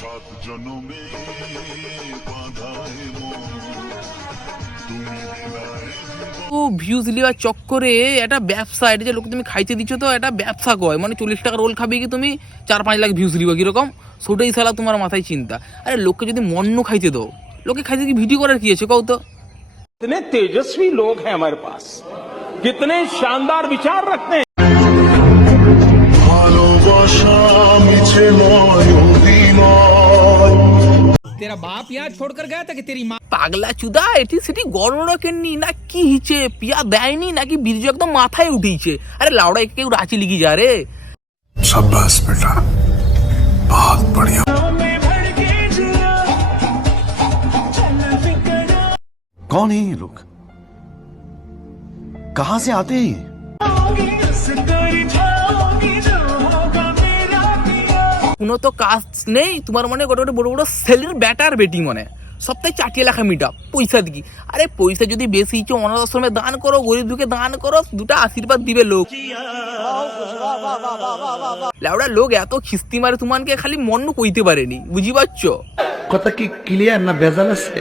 সাত জনমে বাঁধায় ও ভিউজ চক্করে এটা ব্যবসা এটা যে লোক তুমি খাইতে দিচ্ছ তো এটা ব্যবসা কয়? মানে চল্লিশ টাকা রোল খাবে কি তুমি? চার পাঁচ লাখ ভিউজ লিবা কীরকম? সেটাই সালা তোমার মাথায় চিন্তা। আরে লোককে যদি মন্ন খাইতে দাও লোকে খাইতে কি ভিডিও করার কি আছে? কও তো। তেজস্বী লোক হ্যাঁ আমার কিতনে শানদার বিচার রাখতে तेरा बाप यहाँ छोड़कर गया था कि तेरी माँ পাগলা চুদা এটি সেটি গড় কেননি না কি হিচে পিয়া দেয়নি নাকি বীর্য একদম মাথায় উঠিছে আরে লাউড়া একে কেউ রাঁচি লিখি যা রে शाबाश बेटा बहुत बढ़िया कौन है ये लोग कहां से आते हैं ये কোনো তো কাজ নেই। তোমার মনে গোটা গোটা বড় বড় সেলের ব্যাটার বেটি মনে সপ্তাহে চারটে লেখা মিটা পয়সা দিকি। আরে পয়সা যদি বেশি ইচ্ছে অনাথ আশ্রমে দান করো, গরিব দুঃখে দান করো, দুটা আশীর্বাদ দিবে লোক। লাউড়া লোক এত খিস্তি মারে, তোমাকে খালি মন কইতে পারেনি। বুঝি পারছ? কথা কি ক্লিয়ার না বেজাল আছে?